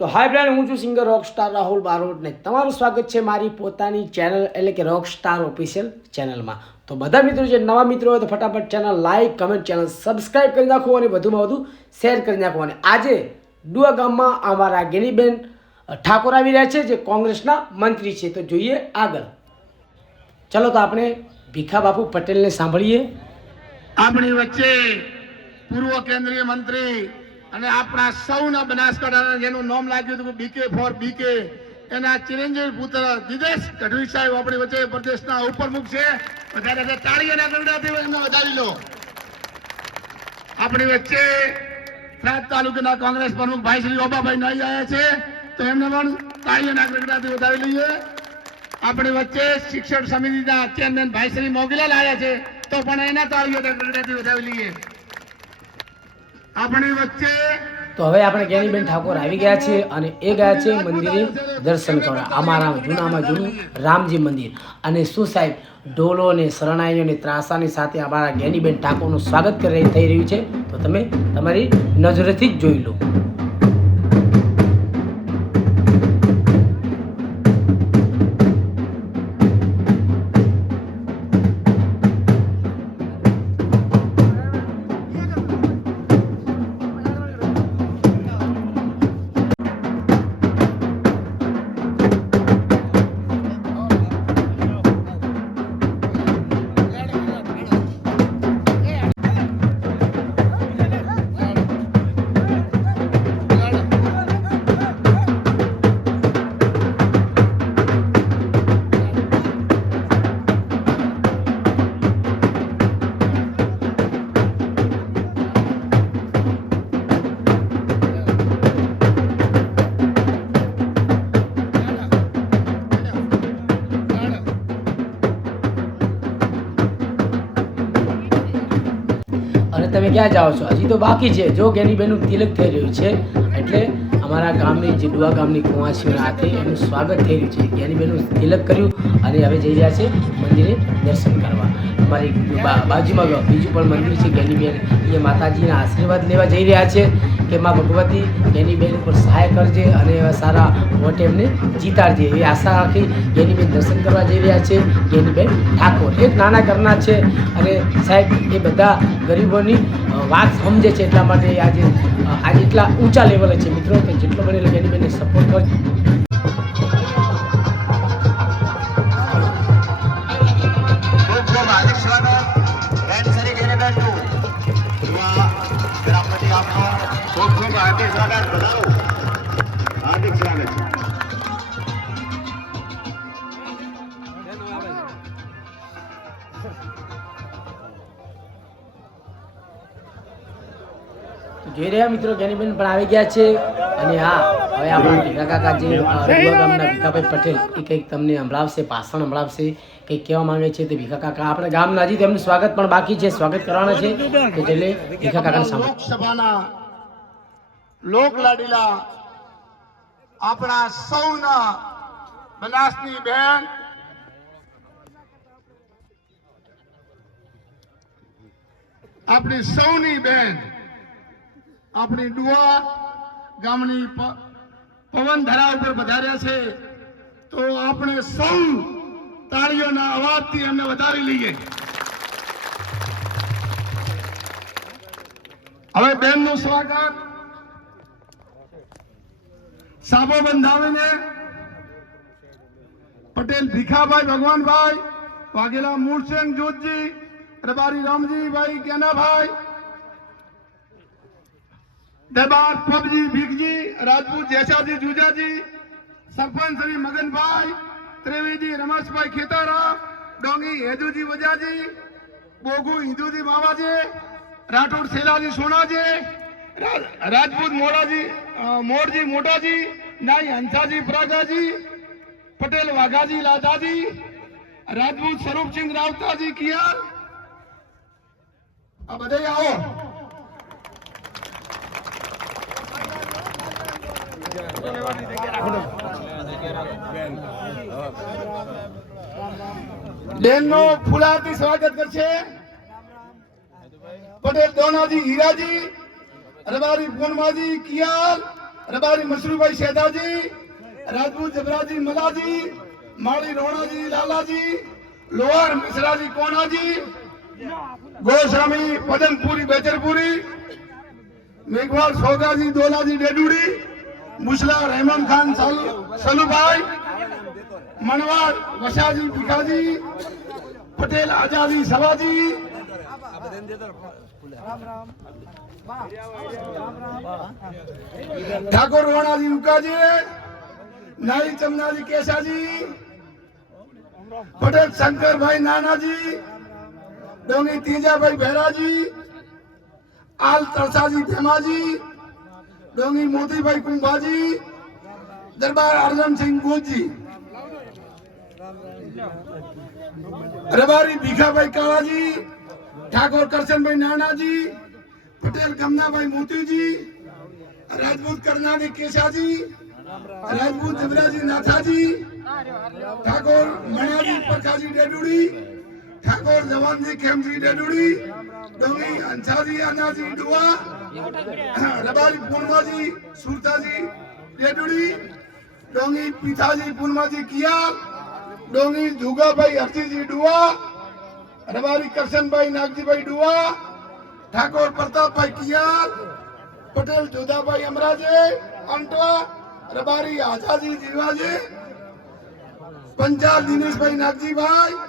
તો હાય ફ્રેન્ડ હું છું singer rock star Rahul Barot ને તમારું સ્વાગત છે મારી પોતાની ચેનલ એટલે કે રોક સ્ટાર ઓફિશિયલ ચેનલમાં તો બધા મિત્રો જે નવા મિત્રો હોય તો ફટાફટ channel like comment channel subscribe કરી નાખો અને વધુમાં વધુ શેર કરી નાખો. અને આજે ડુઆ ગામમાં અમારા ગેનીબેન ઠાકોર આવી રહ્યા છે જે કોંગ્રેસના મંત્રી છે. તો જોઈએ આગળ. ચલો તો આપણે ભીખા બાપુ પટેલને સાંભળીએ. આપણી વચ્ચે પૂર્વ કેન્દ્રીય મંત્રી અને આપણા સૌના બનાસકાંઠાના જેનું નામ લાગ્યું હતું બીકે ફોર બીકે એના ચિરંજીવી પુત્ર દિનેશ ગઢવી સાહેબ આપણી વચ્ચે પ્રદેશના ઉપપ્રમુખ છે. વધારે વધારે તાળીઓના ગરડાથી એમને વધારી લો. આપણી વચ્ચે થરાદ તાલુકાના કોંગ્રેસ પ્રમુખ ભાઈ શ્રી ઓબાભાઈ નાઈ આવ્યા છે. તો એમને પણ તાળીઓના ગરડાથી વધાવી લઈએ. આપણી વચ્ચે શિક્ષણ સમિતિના ચેરમેન ભાઈ શ્રી મોગીલાલ આવ્યા છે. તો પણ એના તાળીઓના ગરડાથી વધાવી લઈએ. આપણી વચ્ચે તો હવે આપણે જ્ઞાનીબેન ઠાકોર આવી ગયા છે અને એ ગયા છે મંદિરે દર્શન કરવા. અમારા જૂનામાં જૂનું રામજી મંદિર. અને શું સાહેબ ઢોલો ને શરણાઈઓ ને ત્રાસાની સાથે અમારા જ્ઞાનીબેન ઠાકોરનું સ્વાગત કરી થઈ રહ્યું છે. તો તમે તમારી નજરેથી જ જોઈ લો. તમે ક્યાં જાઓ છો? હજી તો બાકી છે. જો જ્ઞાનીબેનનું તિલક થઈ રહ્યું છે, એટલે અમારા ગામની જીડવા ગામની કુંવાસીઓના હાથે એનું સ્વાગત થઈ રહ્યું છે. જ્ઞાનીબેનનું તિલક કર્યું અને હવે જઈ રહ્યા છે મંદિરે દર્શન કરવા. અમારી બાજુમાં બીજું પણ મંદિર છે જ્ઞાનીબેન એ માતાજીના આશીર્વાદ લેવા જઈ રહ્યા છે. કે માં ભગવતી બેન ઉપર સહાય કરજે અને એવા સારા વોટ એમને જીતાડજે. એવી આશા રાખી એની બેન દર્શન કરવા જઈ રહ્યા છે બેન ઠાકોર. એક નાના ઘરના છે અને સાહેબ, એ બધા ગરીબોની વાત સમજે છે એટલા માટે આજે આજે એટલા ઊંચા લેવલે છે. મિત્રો કે જેટલો બને એની બેનને સપોર્ટ કરજો. જોઈ રહ્યા મિત્રો જ્ઞાનીબેન પણ આવી ગયા છે. અને હા, હવે આપણા ભીખા કાકા જે ગામના ભીખાભાઈ પટેલ, એ કંઈક તમને સંભળાવશે, ભાષણ સંભળાવશે, કંઈક કહેવા માંગે છે તે ભીખા કાકા. આપણે ગામના હજી તેમનું સ્વાગત પણ બાકી છે, સ્વાગત કરવાના છે. તો એટલે ભીખા કાકા લોકસભાના લોક લાડીલા આપણા સૌના બનાસની બેન, આપણી સૌની બેન આપણી ડુઆ ગામની પવન ધરા ઉપર પધાર્યા છે, તો આપણે સૌ તાળીઓના અવાજથી એમને વધારી લઈએ. હવે બેનનું સ્વાગત. સાબો બંધાવીને પટેલ ભીખાભાઈ, ભગવાનભાઈ, વાઘેલા મૂળસેન જોતજી રબારી રામજીભાઈ, કેનાભાઈ દરબાર પબજી ભીખજી, રાજપૂત જેસાજી, જુજાજી, સરપંચ શ્રી મગનભાઈ, ત્રિવેદી રમેશભાઈ ખેતારા, ડોંગી હેદુજી વજાજી, બોગુ હિન્દુજી માવાજી, રાઠોડ શેલાજી સોનાજી રાજપૂત મોડાજી મોરજી મોટાજી, નાઈ હંસાજી પ્રાગાજી, પટેલ વાઘાજી લાદાજી રાજપૂત સ્વરૂપસિંહ રાવતાજી કિયા આ બધે આવો. બેનનો ફુલારથી સ્વાગત કરશે. પટેલ દોનાજી હીરાજી, રબારી પૂનમાજી કિયાલ, રબારી મશરૂભાઈ શેદાજી રાજપૂત જબરાજી મલાજી, માળી રોણાજી લાલાજી, લોહાર મિશ્રાજી કોનાજી, ગોસ્વામી પદનપુરી બેચરપુરી મેઘવાલ સોગાજી દોલાજી ડેડુડી મુસલા રહેમાન ખાન સલ- સલુભાઈ, મણવાર, વસાજી, ભીખાજી, પટેલ, આઝાદી, સવાજી. ઠાકોર રોણાજી ઉકાજી નાઈ ચમનાજી કેસાજી પટેલ શંકરભાઈ નાનાજી ડોંગી તેજાભાઈ ભેરાજી, આલ તરસાજી ભેમાજી ડોંગી મોતીભાઈ કુંભાજી, દરબાર અર્જનસિંહ ગોજી. રબારી ભીખાભાઈ કાળાજી, ઠાકોર કરશનભાઈ નાનાજી, પટેલ ગમનાભાઈ મોતીજી, રાજપૂત કરનાની કેશાજી, રાજપૂત જબરાજી નાથાજી, ઠાકોર મણાજી પખાજી ડેડુડી, ઠાકોર જવાનજી ખેમજી ડેડુડી ડોંગી અંસાજી અનાજી ડુઆ રબારી પૂર્માજી સુરતાજી ડેડુડી ડોંગી પીઠાજી પૂર્માજી કિયાલ ડોંગી જુગાભાઈ હરજીજી ડુવા, રબારી કરશનભાઈ, નાગજીભાઈ ડુવા, ઠાકોર પ્રતાપભાઈ કિયાલ પટેલ જોધાભાઈ અમરાજે, અંટવા, રબારી આઝાજી જીવાજી, પંચાલ દિનેશભાઈ નાગજીભાઈ,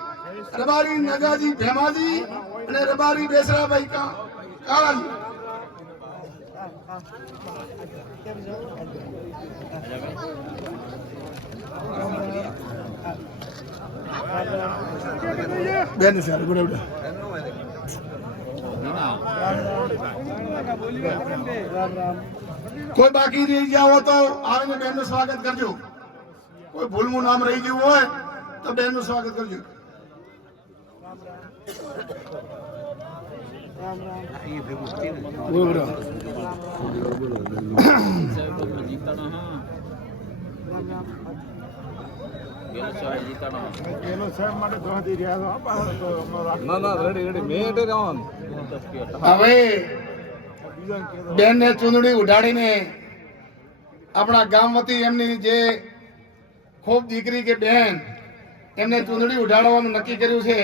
રબારી નગાજી ભેમાજી અને રબારી બેસરાભાઈ કાળાજી. બેન સર ગુડ ગુડ કોઈ બાકી રહી ગયા હો તો આવીને બેનનું સ્વાગત કરજો કોઈ ભૂલનું નામ રહી ગયું હોય તો બેનનું સ્વાગત કરજો. હવે બેન ને ચૂંદડી ઉઢાડીને આપણા ગામ વતી એમની જે ખૂબ દીકરી કે બેન એમને ચૂંદડી ઉડાડવાનું નક્કી કર્યું છે.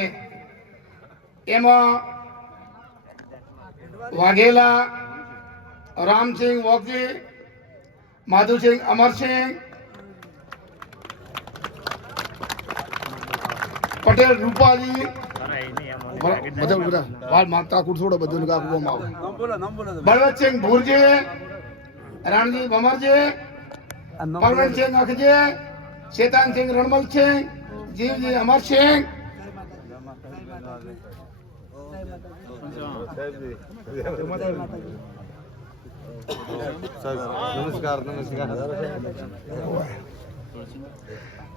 એમાં વાઘેલા રામસિંહ વોકજી માધુસિંહ અમરસિંહ પટેલ રૂપાજી બધા બધા. વાળ માગતા કુરસોડો બધું કાપવામાં આવે. બળવંતસિંહ ભુરજી રાણજી ભમરજી પરવનસિંહ અખજી શેતાનસિંહ રણમલસિંહ જીવજી અમરસિંહ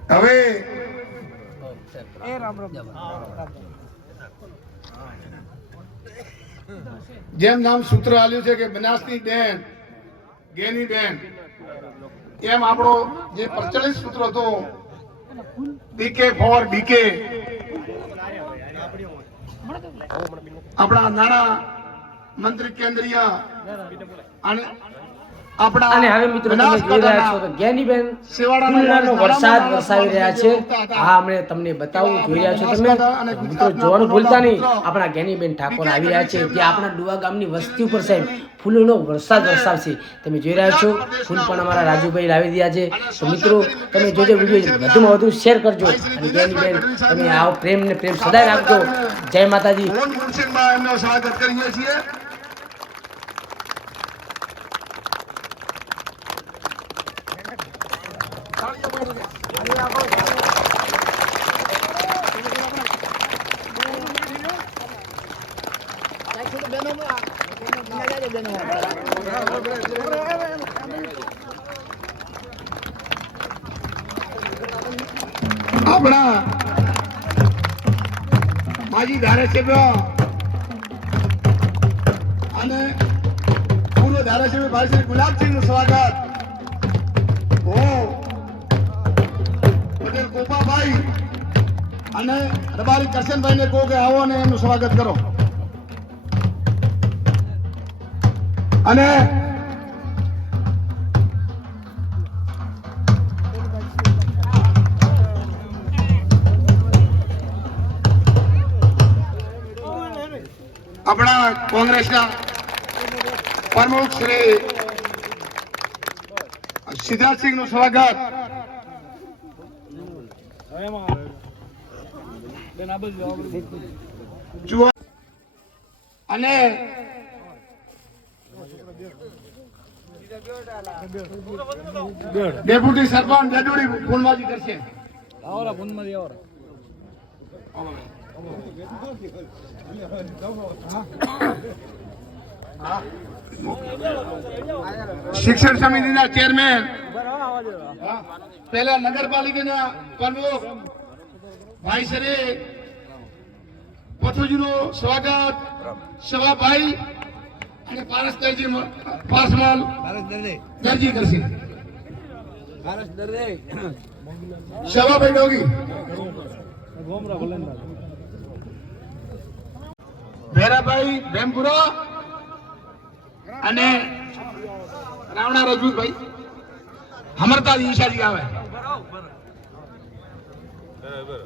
હવે જેમ નામ સૂત્ર આલ્યું છે કે બનાસની બેન, ગેની બેન, એમ આપણો જે પ્રચલિત સૂત્ર હતો બીકે ફોર બીકે આપણા નાણા મંત્રી કેન્દ્રીય અને આપણા અને હવે મિત્રો તમે જોઈ રહ્યા છો કે જ્ઞાનીબેન ફૂલડાનો વરસાદ વરસાવી રહ્યા છે. હા અમે તમને બતાવું જોઈ રહ્યા છો તમે. મિત્રો જોવાનું ભૂલતા નહીં આપણા જ્ઞાનીબેન ઠાકોર આવી રહ્યા છે ત્યાં આપણા ડુવા ગામની વસ્તી ઉપર સાહેબ ફૂલોનો વરસાદ વરસાવશે. તમે જોઈ રહ્યા છો ફૂલ પણ અમારા રાજુભાઈ લાવી રહ્યા છે. તો મિત્રો તમે જોજો વીડિયો વધુમાં વધુ શેર કરજો. અને જ્ઞાનીબેન તમે આવો પ્રેમ ને પ્રેમ સદાય રાખજો. જય માતાજી. સ્વાગત કરીએ છીએ. આપણા માજી ધારાસભ્ય અને પૂર્વ ધારાસભ્ય ભાઈ શ્રી ગુલાબસિંહનું સ્વાગત. અને રબારી કરશનભાઈને કહો કે આવો અને એનું સ્વાગત કરો. અને આપણા કોંગ્રેસના પ્રમુખ શ્રી સિદ્ધાર્થસિંહનું સ્વાગત. અને ડેપ્યુટી સરપંચ ડેડુડી ફૂલબાજી કરશે. શિક્ષણ સમિતિના ચેરમેન પહેલા નગરપાલિકાના પ્રમુખ ભાઈ શ્રી પથુજીનું સ્વાગત શવાભાઈ અને પારસદારજી પાસવાલ દરજી કરશે. શવાભાઈ ડોગી. ભેરાભાઈ ભેમપુરો અને રાવણા રજૂભાઈ. હમરતા ઈશાજી આવે. બરાબર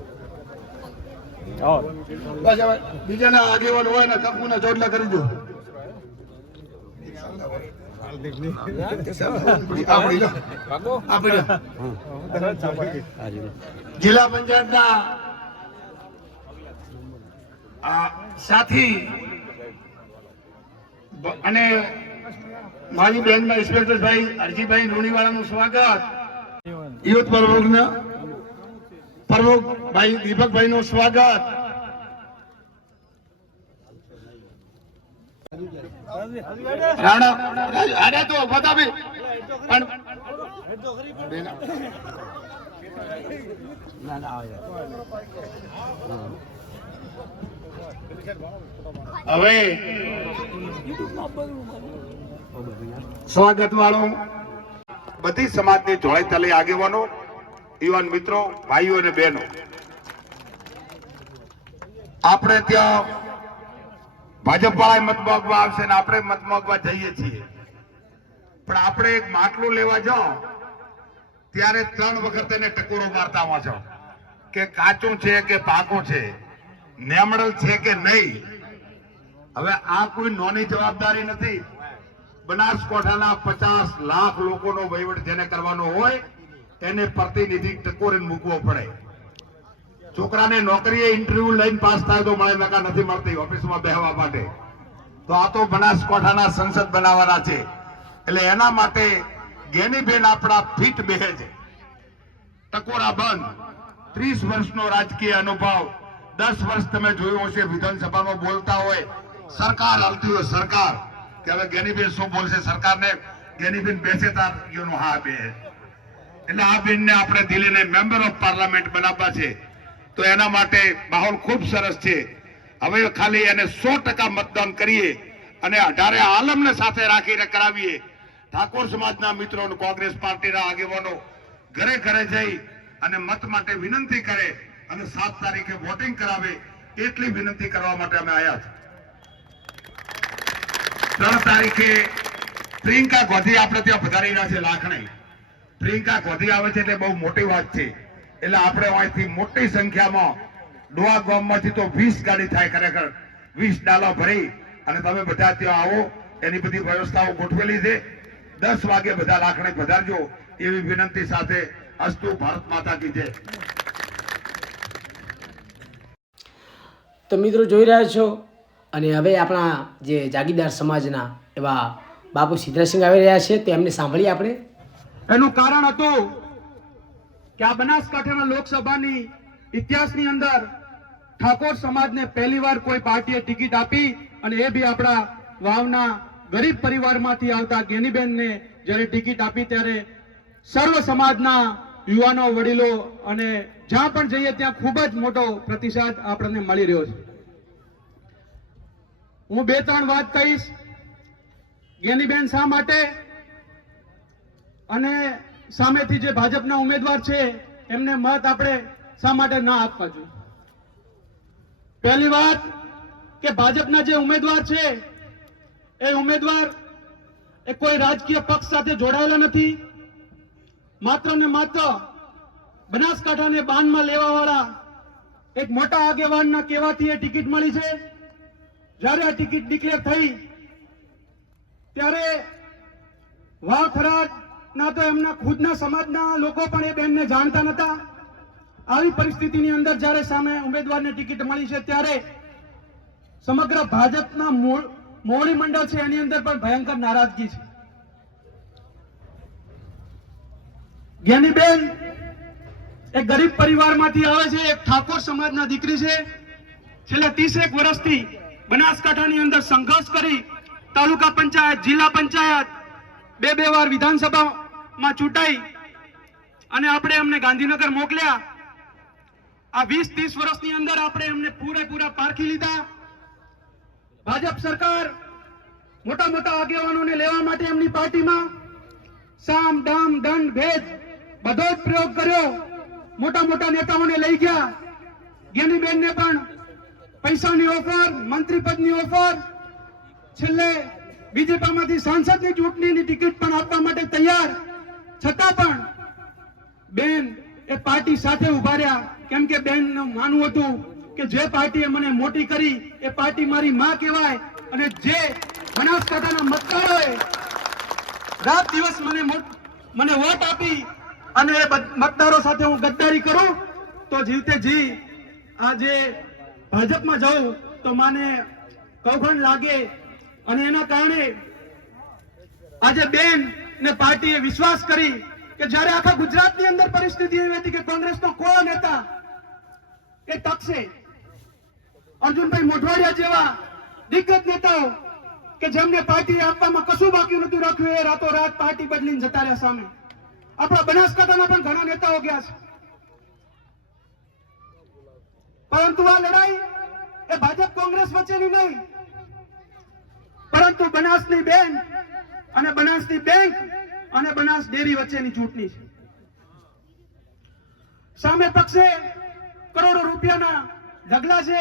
બીજાના આગેવાન હોય ને કંકુના ચોટલા કરી દો. જિલ્લા પંચાયત ના સાથી અને મારી બેન ઇન્સ્પેક્ટર ભાઈ અરજીભાઈ લુણીવાળાનું સ્વાગત. યુથ પ્રમુખ ભાઈ દીપકભાઈ નું સ્વાગત હવે સ્વાગત વાળું. બધી સમાજની જોડાઈ તલે આગેવાનો. યુવાન મિત્રો, ભાઈઓ અને બહેનો, આપણે ત્યાં ભાજપ વાળા મત માગવા આવશે ને આપણે મત માગવા જઈએ છીએ. પણ આપણે એક માટલું લેવા જાઓ, ત્યારે ત્રણ વખત એને ટકોરો મારતા વાંચો કે કાચું છે કે પાકું છે, નેમડલ છે કે નહીં? હવે આ કોઈ નોની જવાબદારી નથી. બનાસકાંઠાના પચાસ લાખ લોકોનો વહીવટ જેને કરવાનો હોય એને પ્રતિનિધિ ટકોરીને મૂકવો પડે. છોકરાને નોકરીએ ઇન્ટરવ્યુ લઈને પાસ થાય તો મળે નકા નથી મળતી, ઓફિસમાં બેહવા માટે. તો આ તો બનાસકાંઠાના સંસદ બનાવવાના છે. એટલે એના માટે ગેનીબેન આપણા ફીટ બેહે છે. ટકોરા બંધ. ત્રીસ વર્ષનો રાજકીય અનુભવ. દસ વર્ષ તમે જોયું હશે, વિધાનસભામાં બોલતા હોય, સરકાર હાલતી હોય, સરકાર. કે હવે ગેનીબેન શું બોલશે, સરકારને ગેનીબેન બેસે તાર, યોનો હા બે એટલે આ બેનને આપણે દિલ્હીને મેમ્બર ઓફ પાર્લામેન્ટ બનાવવા છે. તો એના માટે માહોલ ખૂબ સરસ છે. હવે ખાલી એને સો મતદાન કરીએ અને અઢારે આલમને સાથે રાખીને કરાવીએ. ઠાકોર સમાજના મિત્રો કોંગ્રેસ પાર્ટીના આગેવાનો ઘરે ઘરે જઈ અને મત માટે વિનંતી કરે અને સાત તારીખે વોટિંગ કરાવે એટલી વિનંતી કરવા માટે અમે આવ્યા છે ત્રણ તારીખે પ્રિયંકા ગોધી આપણે ત્યાં પધારી રહ્યા છે લાખણી. પ્રિયંકા ગોધી આવે છે એટલે બહુ મોટી વાત છે. એટલે આપણે અહીંથી મોટી સંખ્યામાં ડોવા ગામમાંથી તો વીસ ગાડી થાય ખરેખર. વીસ ડાલા ભરી અને તમે બધા ત્યાં આવો, એની બધી વ્યવસ્થાઓ ગોઠવેલી છે. દસ વાગે બધા લાખણી પધારજો એવી વિનંતી સાથે અસ્તુ ભારત માતા કી જય. તો મિત્રો જોઈ રહ્યા છો, અને હવે આપણા જે જાગીરદાર સમાજના એવા બાપુ સિદ્ધરાજસિંહ આવી રહ્યા છે, તો એમને સાંભળીએ આપણે. એનું કારણ હતું કે આ બનાસકાંઠાના લોકસભાની ઇતિહાસની અંદર ઠાકોર સમાજને પહેલીવાર કોઈ પાર્ટીએ ટિકિટ આપી અને એ બી આપણા વાવના ગરીબ પરિવારમાંથી આવતા ગેનીબેનને જ્યારે ટિકિટ આપી ત્યારે સર્વ સમાજના યુવાનો, વડીલો અને જ્યાં પણ જઈએ ત્યાં ખૂબ જ મોટો પ્રતિસાદ આપણને મળી રહ્યો છે. હું બે ત્રણ વાત કહીશ. ગેનીબેન શા માટે? અને સામેથી જે ભાજપના ઉમેદવાર છે, એમને મત આપણે શા માટે ના આપવા જોઈએ? પહેલી વાત કે ભાજપના જે ઉમેદવાર છે, એ ઉમેદવાર એ કોઈ રાજકીય પક્ષ સાથે જોડાયેલા નથી. માત્ર ને માત્ર બનાસકાંઠાને બાનમાં લેવા વાળા એક મોટા આગેવાનના કહેવાથી એ ટિકિટ મળી છે. જ્યારે આ ટિકિટ ડિક્લેર થઈ, ત્યારે વાવ થરાદના તો એમના ખુદના સમાજના લોકો પણ એ બેનને જાણતા નતા. આવી પરિસ્થિતિની અંદર જ્યારે સામે ઉમેદવારને ટિકિટ મળી છે ત્યારે સમગ્ર ભાજપના મૂળ મંડળ છે, એની અંદર પણ ભયંકર નારાજગી છે. જ્ઞાનીબેન એક ગરીબ પરિવારમાંથી આવે છે, એક ઠાકોર સમાજના દીકરી છે. છેલ્લા ત્રીસેક વર્ષથી બનાસકાંઠાની અંદર સંઘર્ષ કરી તાલુકા પંચાયત, જિલ્લા પંચાયત બે બે વાર વિધાનસભામાં ચૂંટાઈ અને આપણે એમને ગાંધીનગર મોકલ્યા. આ વીસ ત્રીસ વર્ષની અંદર આપણે એમને પૂરેપૂરા પારખી લીધા. ભાજપ સરકાર મોટા મોટા આગેવાનોને લેવા માટે એમની પાર્ટીમાં સામ દામ દંડ, ભેદ બધો જ પ્રયોગ કર્યો. મોટા મોટા નેતાઓને લઈ ગયા. જ્ઞાનીબેનને પણ પૈસાની ઓફર, મંત્રી પદની ઓફર. છેલ્લે બીજેપીમાંથી સાંસદની ચૂંટણીની ટિકિટ પણ આપવા માટે તૈયાર. છતાં પણ બેન એ પાર્ટી સાથે ઊભા રહ્યા. કેમ કે બેન માનવું હતું કે જે પાર્ટીએ મને મોટી કરી, એ પાર્ટી મારી માં કહેવાય અને જે બનાસકાંઠાના મતદારોએ રાત દિવસ મને મને વોટ આપી અને એ મતદારો સાથે હું ગદ્દારી કરું, તો જીવતે જી આજે ભાજપમાં જાઉં, તો મને કૌભાંડ લાગે અને એના કારણે આજે બેન ને પાર્ટીએ વિશ્વાસ કરી કે જ્યારે આખા ગુજરાતની અંદર પરિસ્થિતિ એવી હતી કે કોંગ્રેસનો કોઈ નેતા એ તકશે. અર્જુનભાઈ મોઢવાડિયા જેવા દિગ્ગજ નેતાઓ કે જેમને પાર્ટી આપવામાં કશું બાકી નતું રાખ્યું, એ રાતોરાત પાર્ટી બદલીને જતા રહ્યા સામે. આપણા બનાસકાંઠાના પણ ઘણા નેતાઓ ગયા છે. પરંતુ આ લડાઈ એ ભાજપ કોંગ્રેસ વચ્ચેની નહીં. પરંતુ બનાસની બેન અને બનાસની બેંક અને બનાસ ડેરી વચ્ચેની ચૂંટણી છે. સામે પક્ષે કરોડો રૂપિયાના ઢગલા છે.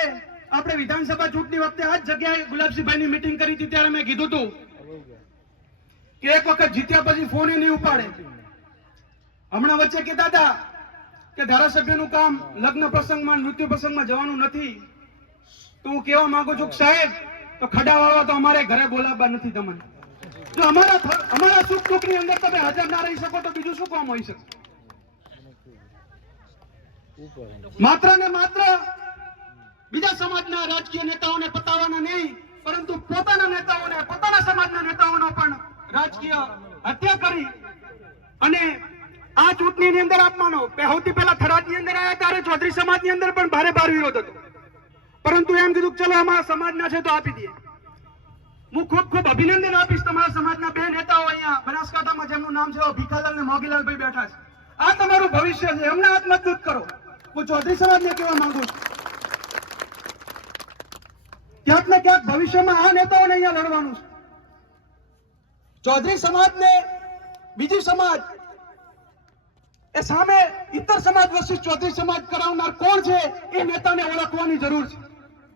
આપણે વિધાનસભા ચૂંટણી વખતે આ જ જગ્યાએ ગુલાબસિંહભાઈની મીટિંગ કરી હતી, ત્યારે મેં કીધું હતું કે એક વખત જીત્યા પછી ફોન નહીં ઉપાડે. હમણાં વચ્ચે કહેતા હતા કે ધારાસભ્યનું કામ લગ્ન પ્રસંગમાં મૃત્યુ પ્રસંગમાં જવાનું નથી. તો હું કહેવા માંગુ છું સાહેબ, તો ખડા વાળવા તો અમારે ઘરે બોલાવવા નથી તમને. જો અમારા અમારા સુખ દુઃખની અંદર તમે હાજર ના રહી શકો તો બીજું શું કામ હોય શકે? માત્ર ને માત્ર બીજા સમાજના રાજકીય નેતાઓને પતાવવાના નહીં, પરંતુ પોતાના નેતાઓને, પોતાના સમાજના નેતાઓનો પણ રાજકીય હત્યા કરી અને આ ચૂંટણીની અંદર આપ માનો સૌથી પહેલા થરાદની અંદર આવ્યા ત્યારે ચૌધરી સમાજની અંદર પણ ભારે ભાર વિરોધ હતો. પરંતુ એમ કીધું ચલો અમારા સમાજના છે તો આપી દઈએ. હું ખૂબ ખૂબ અભિનંદન આપીશ તમારા સમાજના બે નેતાઓ અહીંયા બનાસકાંઠામાં, જેમનું નામ છે ભીખાલાલ ને મોગીલાલભાઈ બેઠા છે. આ તમારું ભવિષ્ય છે, એમને હાથ કરો. હું ચૌધરી સમાજને કહેવા માંગુ છું. ક્યાંક ને ક્યાંક ભવિષ્યમાં આ નેતાઓને અહીંયા લડવાનું છે. ચૌધરી સમાજને બીજી સમાજ, એ સામે ઇતર સમાજ વસ્તુ ચૌધરી સમાજ કરાવનાર કોણ છે, એ નેતાને ઓળખવાની જરૂર છે.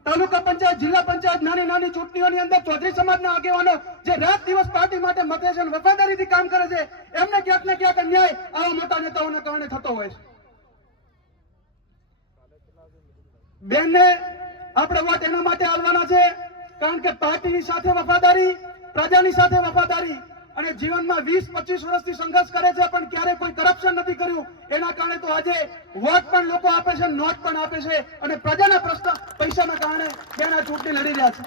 તાલુકા પંચાયત, જિલ્લા પંચાયત, નાની નાની ચૂંટણીઓની અંદર ચૌધરી સમાજના આગેવાનો જે રાત દિવસ પાર્ટી માટે મતે છે વફાદારીથી કામ કરે છે, એમને ક્યાંક ને ક્યાંક અન્યાય આવા મોટા નેતાઓના કારણે થતો હોય છે. બેનને આપણે વોટ એના માટે આવવાના છે, કારણ કે પાર્ટીની સાથે વફાદારી, પ્રજાની સાથે વફાદારી અને જીવનમાં વીસ, પચીસ વર્ષથી સંઘર્ષ કરે છે, પણ ક્યારે કોઈ કરપ્શન નથી કર્યું? એના કારણે તો આજે વોટ પણ લોકો આપે છે, નોટ પણ આપે છે, અને પ્રજાના પ્રશ્ન, પૈસાના કારણે તેના ચૂંટણી લડી રહ્યા છે.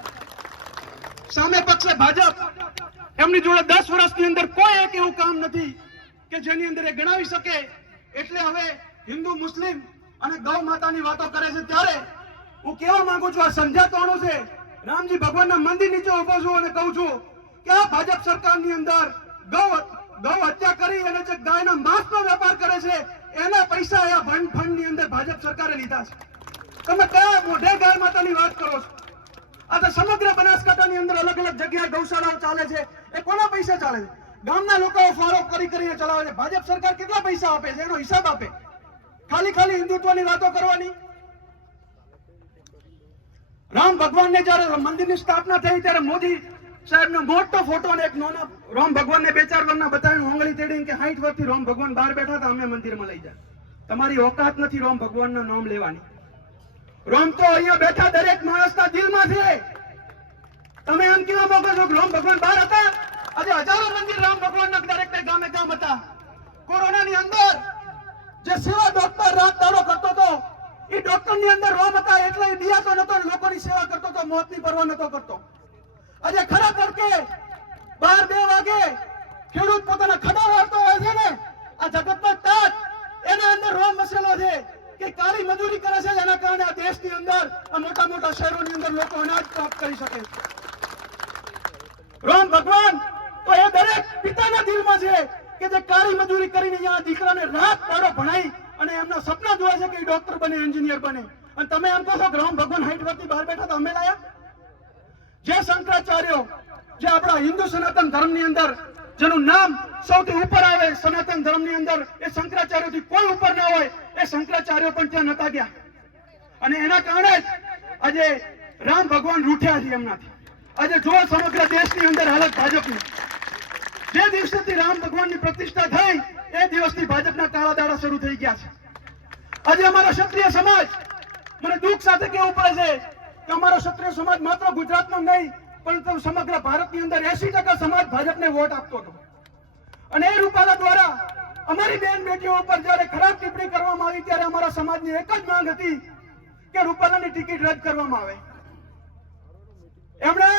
સામે પક્ષે ભાજપ, એમની જોડે દસ વર્ષની અંદર કોઈ એક એવું કામ નથી કે જેની અંદર એ ગણાવી શકે. એટલે હવે હિન્દુ, મુસ્લિમ અને ગૌ માતાની વાતો કરે છે ત્યારે હું કહેવા માંગુ છું, આ સમજાતોણું છે. રામજી ભગવાનના મંદિર નીચે ઊભો છું અને કહું છું કે ભાજપ સરકારની અંદર ગૌ ગૌ હત્યા કરી અને જે ગાયના માંસનો વેપાર કરે છે એના પૈસા આ ફંડ ફંડની અંદર ભાજપ સરકારે લીધા છે. તમે કયા મોઢે ગાય માતાની વાત કરો છો? આ તો સમગ્ર બનાસકાંઠાની અંદર અલગ અલગ જગ્યાએ ગૌશાળાઓ ચાલે છે. એ કોના પૈસા ચાલે છે? ગામના લોકો ફાળો કરી કરીને ચલાવે છે. ભાજપ સરકાર કેટલા પૈસા આપે છે? એનો હિસાબ આપે. ખાલી ખાલી હિન્દુત્વની વાતો કરવાની. રામ ભગવાનને જ્યારે મંદિરની સ્થાપના થઈ, ત્યારે મોદી સાહેબનો મોટો ફોટો અને એક નાનો રામ ભગવાનને બે ચાર વર્ષના બતાવીને આંગળી તેડીને કે સાઠ વર્ષથી રામ ભગવાન બહાર બેઠા હતા, અમે મંદિરમાં લઈ જાય તમારી ઓકાત નથી રામ ભગવાનનું નામ લેવાની. રામ તો અહીંયા બેઠા દરેક માણસના દિલમાં છે તમે એમ કેવા માંગો છો કે રામ ભગવાન બહાર હતા? આજે હજારો મંદિર રામ ભગવાનના દરેક ગામે ગામ હતા. કોરોનાની અંદર જે સેવા ડોક્ટર રાત તારો કરતો હતો, એ ડોક્ટરની અંદર રોમ હતા, એટલે એ દિયાતો નતો લોકોની સેવા કરતો હતો, મોતની પરવા નતો કરતો. આજે ખરા તડકે બાર બે વાગે ખેડૂત પોતાના ખડા વાળતો હોય છે ને, આ જગતનો તાત એના અંદર રોગ મસેલો છે કે કાળી મજૂરી કરે છે, એના કારણે આ દેશની અંદર, આ મોટા મોટા શહેરોની અંદર લોકો અનાજ પ્રાપ્ત કરી શકે રામ ભગવાન તો એ દરેક પિતાના દિલમાં છે કે જે કાળી મજૂરી કરીને અહીંયા દીકરાને રાત પાડો ભણાઈ અને એમના સપના જોવા છે કે ડોક્ટર બને, એન્જિનિયર બને. અને તમે એમ કહો છો કે રામ ભગવાન હાઈટ પરથી બહાર બેઠા તો અમે લાયા? જે શંકરાચાર્યો, જે આપણા હિન્દુ સનાતન ધર્મની અંદર, જેનું નામ સૌથી ઉપર આવે સનાતન ધર્મની અંદર, એ શંકરાચાર્યોથી કોઈ ઉપર ના હોય, એ શંકરાચાર્યો પણ ત્યાં નતા ગયા. અને એના કારણે જ આજે રામ ભગવાન રૂઠ્યા છે એમનાથી. આજે જો સમગ્ર દેશની અંદર હાલત ભાજપની. જે દિવસેથી રામ ભગવાનની પ્રતિષ્ઠા થઈ, એ દિવસથી ભાજપના કાળા દાડા શરૂ થઈ ગયા છે. આજે અમારા ક્ષત્રિય સમાજ મને દુઃખ સાથે કેવું પડે છે કે અમારો ક્ષત્રિય સમાજ માત્ર ગુજરાતનો નહીં, પરંતુ સમગ્ર ભારતની અંદર એસી ટકા સમાજ ભાજપને વોટ આપતો હતો. અને એ રૂપાલા દ્વારા અમારી બેન બેટીઓ ઉપર જ્યારે ખરાબ ટિપ્પણી કરવામાં આવી, ત્યારે અમારા સમાજની એક જ માંગ હતી કે રૂપાલાની ટિકિટ રદ કરવામાં આવે. એમણે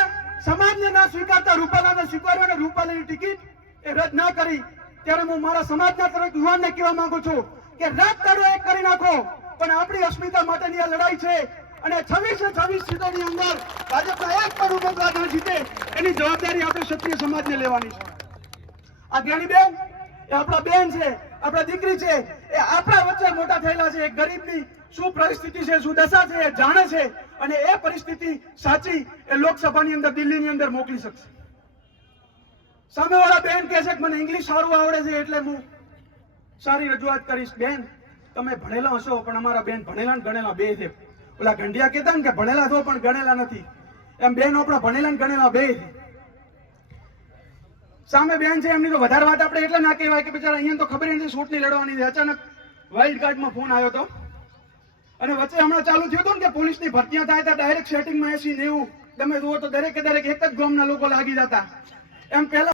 સમાજને ના સ્વીકારતા રૂપાલાને સ્વીકાર્યો અને રૂપાલાની ટિકિટ એ રદ ના કરી. ત્યારે હું મારા સમાજના તરફ યુવાનને કહેવા માંગુ છું કે રદ કરો એક કરી નાખો. પણ આપણી અસ્મિતા માટેની આ લડાઈ છે અને છવ્વીસ ને છવ્વીસ સીટોની અંદર ભાજપના એક પણ ઉમેદવાર ન જીતે એની જવાબદારી આપણે ક્ષત્રિય સમાજને લેવાની છે. આ જ્ઞાનીબેન એ આપણા બેન છે, આપણા દીકરી છે, એ આપણા વચ્ચે મોટા થયેલા છે એક ગરીબની શું પરિસ્થિતિ છે, શું દશા છે, એ જાણે છે અને એ પરિસ્થિતિ સાચી એ લોકસભાની અંદર, દિલ્હીની અંદર મોકલી શકશે. સામેવાળા બેન કહે છે કે મને ઇંગ્લિશ સારું આવડે છે એટલે હું સારી રજૂઆત કરીશ. બેન, તમે ભણેલા હશો, પણ અમારા બેન ભણેલા ને ગણેલા બે છે. ઓલા ગંડિયા કહેતા ને કે ભણેલા છો પણ ગણેલા નથી. એમ બેન આપણા ભણેલા ને ગણેલા બે સામે બેન છે, એમની તો વધારે વાત આપણે એટલે ના કહેવાય કે બિચારા અહીંયા તો ખબર નથી શૂટની લડવાની અચાનક વાઇલ્ડ કાર્ડમાં ફોન આવ્યો હતો અને વચ્ચે હમણાં ચાલુ થયું હતું ને કે પોલીસની ભરતીਆਂ થાય ત્યાં ડાયરેક્ટ સેટિંગમાં એસી નેવું તમે જુઓ તો દરેકે દરેક એક જ ગામના લોકો લાગી જતા. એમ પહેલા